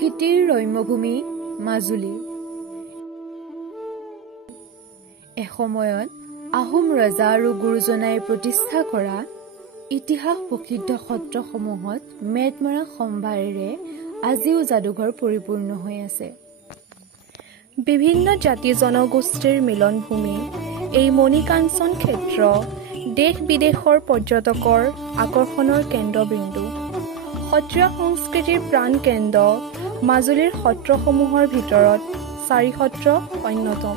প্ৰকৃতিৰ ৰম্যভূমি মাজুলী। এসময়ত আহোম ৰজা আৰু গুৰুজনাই প্ৰতিষ্ঠা কৰা ইতিহাস প্ৰসিদ্ধ সত্ৰসমূহত মেটমৰা সম্ভাৰেৰে আজিও যাদুঘৰ পৰিপূৰ্ণ হৈ আছে। বিভিন্ন জাতি জনগোষ্ঠীৰ মিলনভূমি এই মণিকাঞ্চন ক্ষেত্ৰ দেশ বিদেশৰ পৰ্যটকৰ আকৰ্ষণৰ কেন্দ্ৰবিন্দু। সত্ৰীয়া সংস্কৃতিৰ প্ৰাণকেন্দ্ৰ মাজুলীৰ সত্ৰসমূহৰ ভিতৰত চাৰি সত্ৰ অন্যতম।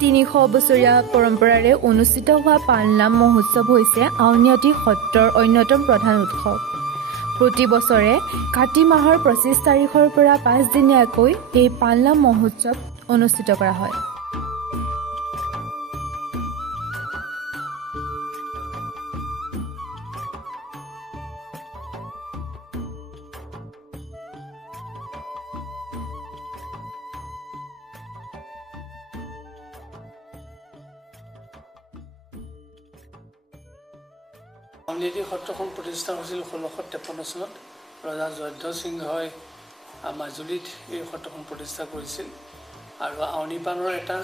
৩০০ বছৰীয়া পৰম্পৰাৰে অনুষ্ঠিত হোৱা পালনাম মহোৎসৱ হৈছে আউনীআটী সত্ৰৰ অন্যতম প্ৰধান উৎসৱ। প্ৰতি বছৰে কাতি মাহৰ ২৫ তাৰিখৰ পৰা ৫ দিনীয়াকৈ এই পালনাম মহোৎসৱ অনুষ্ঠিত কৰা হয়। আউনীআটী সত্ৰখন প্ৰতিষ্ঠা হৈছিল ১৬৫৩ চনত। ৰজা জয়ধ্বজ সিংহই মাজুলীত এই সত্ৰখন প্ৰতিষ্ঠা কৰিছিল আৰু আউনীপানৰ এটা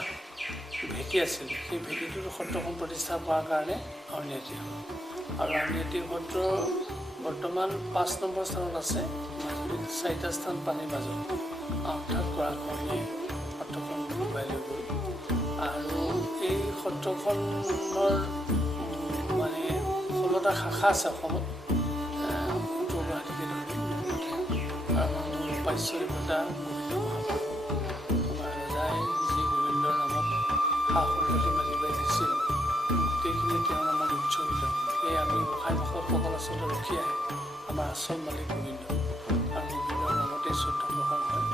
ভেটি আছিল। সেই ভেটিটোত সত্ৰখন প্ৰতিষ্ঠা কৰাৰ কাৰণে আউনীআটী হ'ল। আৰু আউনীআটী সত্ৰ বৰ্তমান ৫ নম্বৰ স্থানত আছে। মাজুলীত ৪টা স্থান পানীৰ মাজত, অৰ্থাৎ গৰাখহনীয়াই সত্ৰখন ডুবাই লৈ গ'ল। আৰু এই সত্ৰখনৰ মানে ১৬টা শাখা আছে অসমত, উত্তৰ গুৱাহাটীকে ধৰি। আৰু উপাস্য দেৱতা গোবিন্দ মহাপ্ৰভু, আমাৰ ৰজাই যি গোবিন্দৰ নামত সা-সম্পত্তি মাতিবাই দিছিল, গোটেইখিনি তেওঁৰ নামত উৎসৰ্গিত। সেয়ে আমি গোসাঁই ভকতসকল আচলতে ৰখি আহে আমাৰ আচল মালিক গোবিন্দ, আৰু গোবিন্দৰ নামতেই শ্ৰদ্ধা গ্ৰহণ হয়।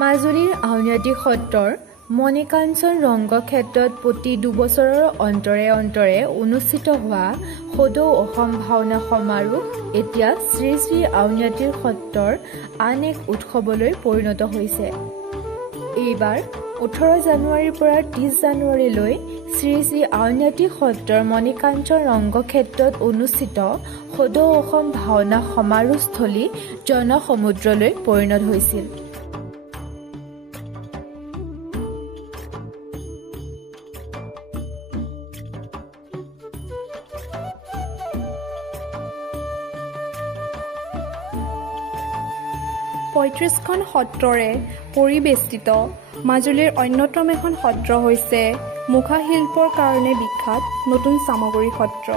মাজুলীৰ আউনীআটী সত্ৰৰ মণিকাঞ্চন ৰংগক্ষেত্ৰত প্ৰতি ২ বছৰৰ অন্তৰে অন্তৰে অনুষ্ঠিত হোৱা সদৌ অসম ভাওনা সমাৰোহ এতিয়া শ্ৰী শ্ৰী আউনীআটীৰ সত্ৰৰ আন এক উৎসৱলৈ পৰিণত হৈছে। এইবাৰ ১৮ জানুৱাৰীৰ পৰা ৩০ জানুৱাৰীলৈ শ্ৰী শ্ৰী আউনীআটী সত্ৰৰ মণিকাঞ্চন ৰংগক্ষেত্ৰত অনুষ্ঠিত সদৌ অসম ভাওনা সমাৰোহস্থলী জনসমুদ্ৰলৈ পৰিণত হৈছিল। পঁয়ত্ৰিছখন সত্ৰৰে পৰিবেষ্টিত মাজুলীৰ অন্যতম এখন সত্ৰ হৈছে মুখা শিল্পৰ কাৰণে বিখ্যাত নতুন চামগুৰি সত্ৰ।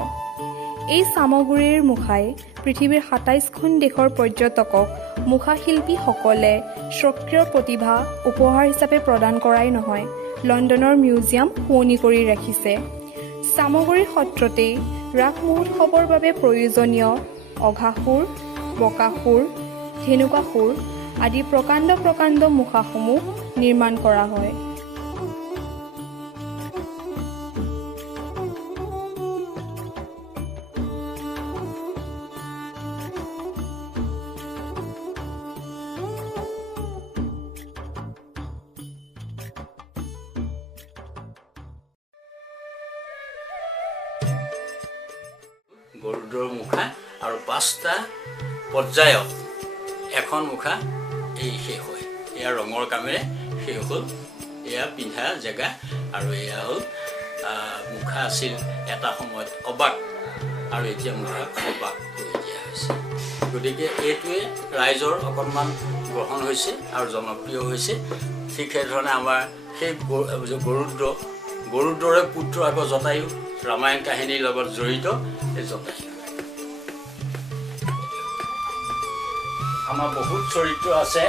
এই চামগুৰিৰ মুখাই পৃথিৱীৰ ২৭খন দেশৰ পৰ্যটকক মুখাশিল্পীসকলে স্বকীয় প্ৰতিভা উপহাৰ হিচাপে প্ৰদান কৰাই নহয়, লণ্ডনৰ মিউজিয়াম শুৱনি কৰি ৰাখিছে। চামগুৰি সত্ৰতেই ৰাস মহোৎসৱৰ বাবে প্ৰয়োজনীয় অঘাসুৰ, বকাসুৰ, ধেনুকাসুৰ আদি প্ৰকাণ্ড প্ৰকাণ্ড মুখাসমূহ নিৰ্মাণ কৰা হয়। গৰুডৰ মুখা আৰু ৫টা পৰ্যায়ত এখন মুখা এই শেষ হয়। এয়া ৰঙৰ কামেৰে শেষ হ'ল। এয়া পিন্ধা জেগা, আৰু এয়া হ'ল মুখা আছিল এটা সময়ত অবাক, আৰু এতিয়া মুখা অবাক কৰি দিয়া হৈছে। গতিকে এইটোৱে ৰাইজৰ অকণমান গ্ৰহণ হৈছে আৰু জনপ্ৰিয় হৈছে। ঠিক সেইধৰণে আমাৰ সেই গৰুডৰে পুত্ৰ আকৌ জটায়ু, ৰামায়ণ কাহিনীৰ লগত জড়িত এই জটায়ু। আমাৰ বহুত চৰিত্ৰ আছে,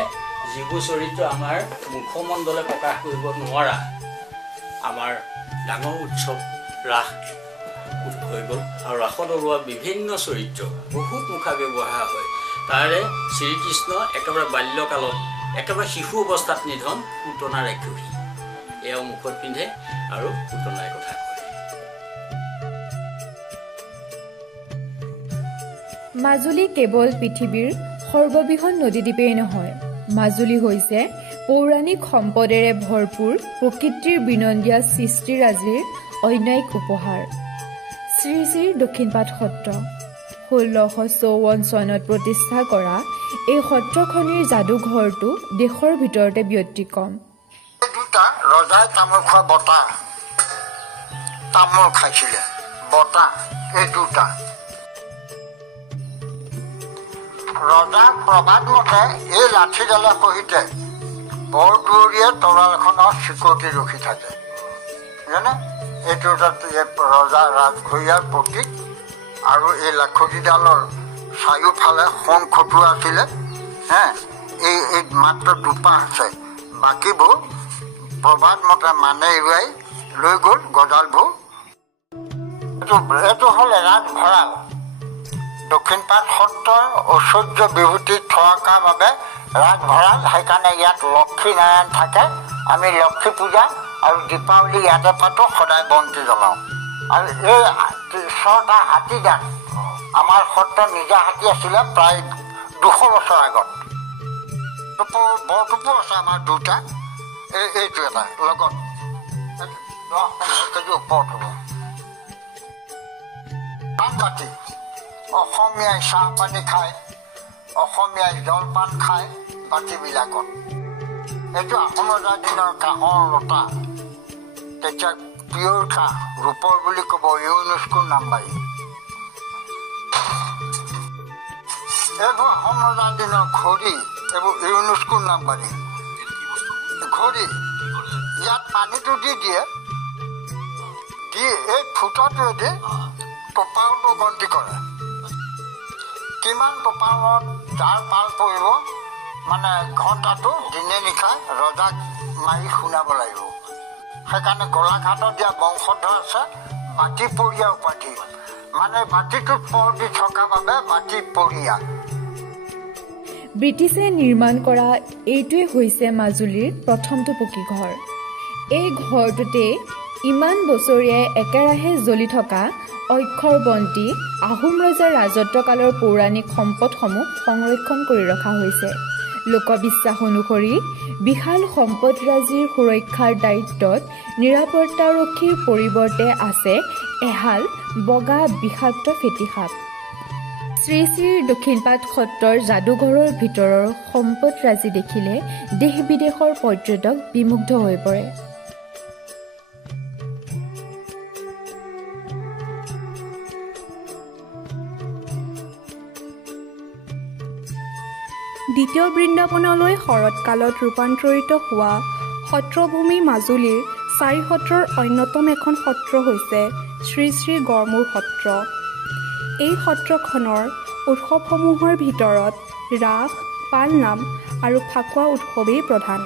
যিবোৰ চৰিত্ৰ আমাৰ মুখমণ্ডলে প্ৰকাশ কৰিব নোৱাৰা। আমাৰ ডাঙৰ উৎসৱ ৰাস হৈ গ'ল, আৰু ৰাসত ওলোৱা বিভিন্ন চৰিত্ৰ বহুত মুখা ব্যৱহাৰ হয়। তাৰে শ্ৰীকৃষ্ণ একেবাৰে বাল্যকালত, একেবাৰে শিশু অৱস্থাত নিধন পুতনাৰ একুহি, এয়াও মুখত পিন্ধে আৰু পুতনাই কথা কয়। মাজুলী কেৱল পৃথিৱীৰ সৰ্ববৃহৎ নদীদ্বীপেই নহয়, মাজুলী হৈছে পৌৰাণিক সম্পদেৰে ভৰপূৰ প্ৰকৃতিৰ বিনন্দীয়া সৃষ্টিৰাজিৰ অন্য এক উপহাৰ। শ্ৰী শ্ৰী দক্ষিণপাট সত্ৰ 1654 চনত প্ৰতিষ্ঠা কৰা এই সত্ৰখনিৰ যাদুঘৰটো দেশৰ ভিতৰতে ব্যতিক্ৰম। দুটা ৰজাই তামোল খোৱা বঁটা, তামোল খাইছিলে বঁটা, এই দুটা ৰজা প্ৰবাদ মতে এই লাঠিডালৰ সহিতে বৰদুৱৰীয়ে তৰালখনৰ চিকটি ৰখি থাকে। জানে এইটো ৰজা ৰাজঘৰীয়াৰ প্ৰতীক। আৰু এই লাখুটিডালৰ চাৰিওফালে সোণ খটোৱা আছিলে। এই মাত্ৰ দুপাহ আছে, বাকীবোৰ প্ৰবাদ মতে মানে এৰুৱাই লৈ গ'ল গজালবোৰ। এইটো হ'ল ৰাজভঁৰাল। দক্ষিণপাট সত্ৰৰ ঐশ্বৰ্য বিভূতি থকাৰ বাবে ৰাজভঁৰাল, সেইকাৰণে ইয়াত লক্ষী নাৰায়ণ থাকে। আমি লক্ষী পূজা আৰু দীপাৱলী ইয়াতে পাতোঁ, সদায় বন্তি জ্বলাওঁ। আৰু এই 6টা হাতী দাঁত আমাৰ সত্ৰৰ নিজা হাতী আছিলে প্ৰায় 200 বছৰ আগত। বৰটোপো আছে আমাৰ দুটা, এইটো এটা লগত 10 কেজি ওপৰত হ'ব। বাতি অসমীয়াই চাহ পানী খায়, অসমীয়াই জলপান খায় বাতিবিলাকত। এইটো আহোম ৰজাৰ দিনৰ কাঁহৰ লতা, তেতিয়া পিয়ৰ কাঁহ, ৰূপৰ বুলি ক'ব, ইউনেস্কো নাম্বাৰী। এইবোৰ আহোম ৰজাৰ দিনৰ ঘড়ী, এইবোৰ ইউনেস্কো নাম্বাৰী ঘড়ী। ইয়াত পানীটো দি দিয়ে, দি এই ফুটাটোৱেদি টোপালটো গন্তি কৰে। কিমান টোপালত যাৰ পাল পৰিব, মানে ঘণ্টাটো দিনে নিশাই ৰজাক মাৰি শুনাব লাগিব। সেইকাৰণে গোলাঘাটত দিয়া বংশধৰ আছে বাতিপৰীয়া উপাধি, মানে বাতিটোত পৰ দি থকাৰ বাবে বাতিপৰীয়া। ব্ৰিটিছে নিৰ্মাণ কৰা এইটোৱে হৈছে মাজুলীৰ প্ৰথমটো পকী ঘৰ। এই ঘৰটোতে ইমান বছৰীয়াই একেৰাহে জ্বলি থকা অক্ষৰ বন্তি, আহোম ৰজাৰ ৰাজত্বকালৰ পৌৰাণিক সম্পদসমূহ সংৰক্ষণ কৰি ৰখা হৈছে। লোকবিশ্বাস অনুসৰি বিশাল সম্পদৰাজিৰ সুৰক্ষাৰ দায়িত্বত নিৰাপত্তাৰক্ষীৰ পৰিৱৰ্তে আছে এহাল বগা বিষাক্ত ফেঁটীসাপ। শ্ৰী শ্ৰী দক্ষিণপাট সত্ৰৰ যাদুঘৰৰ ভিতৰৰ সম্পদৰাজি দেখিলে দেশ বিদেশৰ পৰ্যটক বিমুগ্ধ হৈ পৰে। দ্বিতীয় বৃন্দাবনলৈ শৰৎকালত ৰূপান্তৰিত হোৱা সত্ৰভূমি মাজুলীৰ 4 সত্ৰৰ অন্যতম এখন সত্ৰ হৈছে শ্ৰী শ্ৰী গড়মূৰ সত্ৰ। এই সত্ৰখনৰ উৎসৱসমূহৰ ভিতৰত ৰাস, পালনাম আৰু ফাকুৱা উৎসৱেই প্ৰধান।